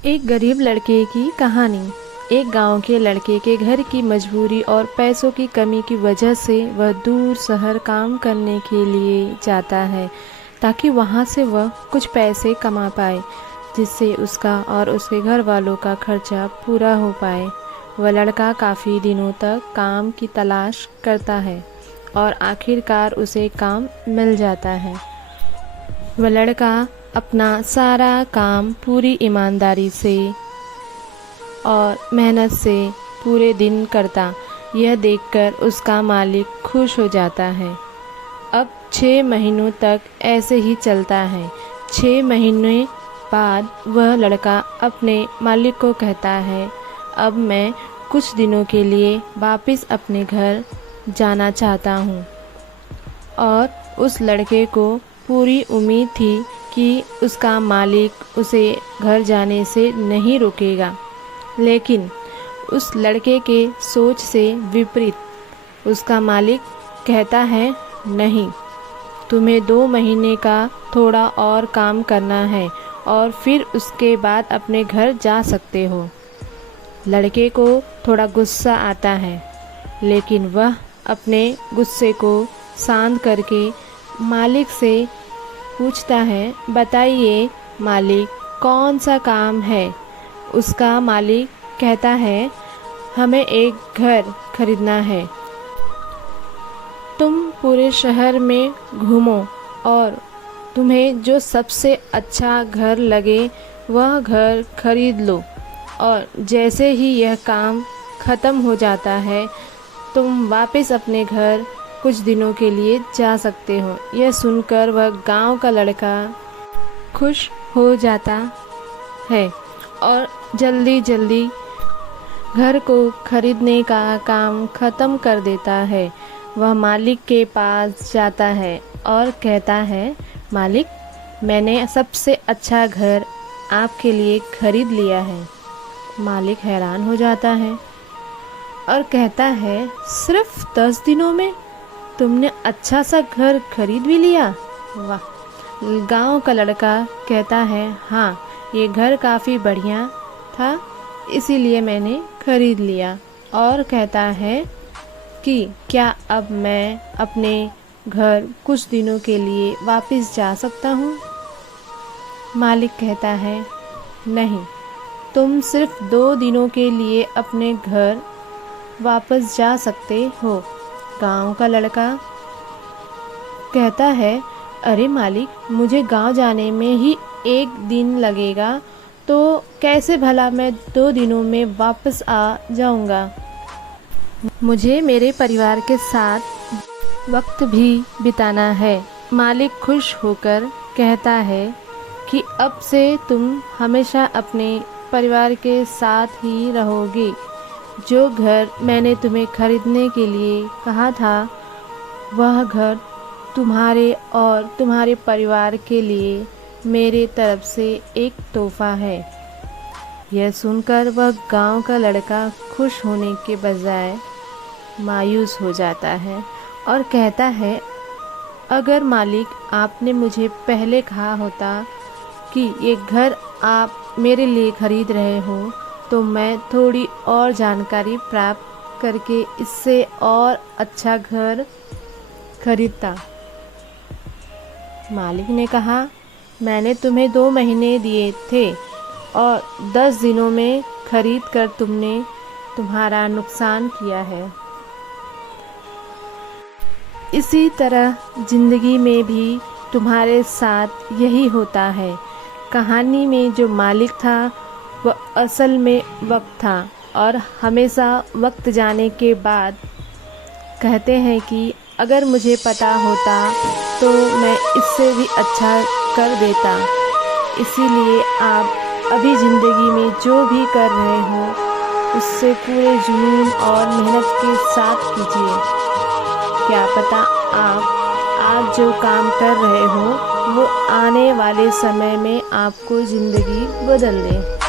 एक गरीब लड़के की कहानी। एक गांव के लड़के के घर की मजबूरी और पैसों की कमी की वजह से वह दूर शहर काम करने के लिए जाता है ताकि वहां से वह कुछ पैसे कमा पाए, जिससे उसका और उसके घर वालों का खर्चा पूरा हो पाए। वह लड़का काफ़ी दिनों तक काम की तलाश करता है और आखिरकार उसे काम मिल जाता है। वह लड़का अपना सारा काम पूरी ईमानदारी से और मेहनत से पूरे दिन करता। यह देखकर उसका मालिक खुश हो जाता है। अब 6 महीनों तक ऐसे ही चलता है। 6 महीने बाद वह लड़का अपने मालिक को कहता है, अब मैं कुछ दिनों के लिए वापस अपने घर जाना चाहता हूँ। और उस लड़के को पूरी उम्मीद थी कि उसका मालिक उसे घर जाने से नहीं रोकेगा, लेकिन उस लड़के के सोच से विपरीत उसका मालिक कहता है, नहीं, तुम्हें 2 महीने का थोड़ा और काम करना है और फिर उसके बाद अपने घर जा सकते हो। लड़के को थोड़ा गुस्सा आता है, लेकिन वह अपने गुस्से को शांत करके मालिक से पूछता है, बताइए मालिक, कौन सा काम है। उसका मालिक कहता है, हमें एक घर खरीदना है। तुम पूरे शहर में घूमो और तुम्हें जो सबसे अच्छा घर लगे वह घर खरीद लो, और जैसे ही यह काम ख़त्म हो जाता है तुम वापस अपने घर कुछ दिनों के लिए जा सकते हो। यह सुनकर वह गांव का लड़का खुश हो जाता है और जल्दी जल्दी घर को खरीदने का काम ख़त्म कर देता है। वह मालिक के पास जाता है और कहता है, मालिक, मैंने सबसे अच्छा घर आपके लिए खरीद लिया है। मालिक हैरान हो जाता है और कहता है, सिर्फ 10 दिनों में तुमने अच्छा सा घर खरीद भी लिया? वाह। गांव का लड़का कहता है, हाँ, ये घर काफ़ी बढ़िया था, इसीलिए मैंने खरीद लिया। और कहता है कि क्या अब मैं अपने घर कुछ दिनों के लिए वापस जा सकता हूँ? मालिक कहता है, नहीं, तुम सिर्फ 2 दिनों के लिए अपने घर वापस जा सकते हो। गांव का लड़का कहता है, अरे मालिक, मुझे गांव जाने में ही 1 दिन लगेगा, तो कैसे भला मैं 2 दिनों में वापस आ जाऊंगा? मुझे मेरे परिवार के साथ वक्त भी बिताना है। मालिक खुश होकर कहता है कि अब से तुम हमेशा अपने परिवार के साथ ही रहोगे। जो घर मैंने तुम्हें खरीदने के लिए कहा था, वह घर तुम्हारे और तुम्हारे परिवार के लिए मेरे तरफ से एक तोहफा है। यह सुनकर वह गांव का लड़का खुश होने के बजाय मायूस हो जाता है और कहता है, अगर मालिक, आपने मुझे पहले कहा होता कि ये घर आप मेरे लिए खरीद रहे हो, तो मैं थोड़ी और जानकारी प्राप्त करके इससे और अच्छा घर खरीदता। मालिक ने कहा, मैंने तुम्हें 2 महीने दिए थे और 10 दिनों में खरीद कर तुमने तुम्हारा नुकसान किया है। इसी तरह जिंदगी में भी तुम्हारे साथ यही होता है। कहानी में जो मालिक था वह असल में वक्त था, और हमेशा वक्त जाने के बाद कहते हैं कि अगर मुझे पता होता तो मैं इससे भी अच्छा कर देता। इसीलिए आप अभी ज़िंदगी में जो भी कर रहे हो उससे पूरे जुनून और मेहनत के साथ कीजिए। क्या पता आप आज जो काम कर रहे हो वो आने वाले समय में आपको ज़िंदगी बदल दे।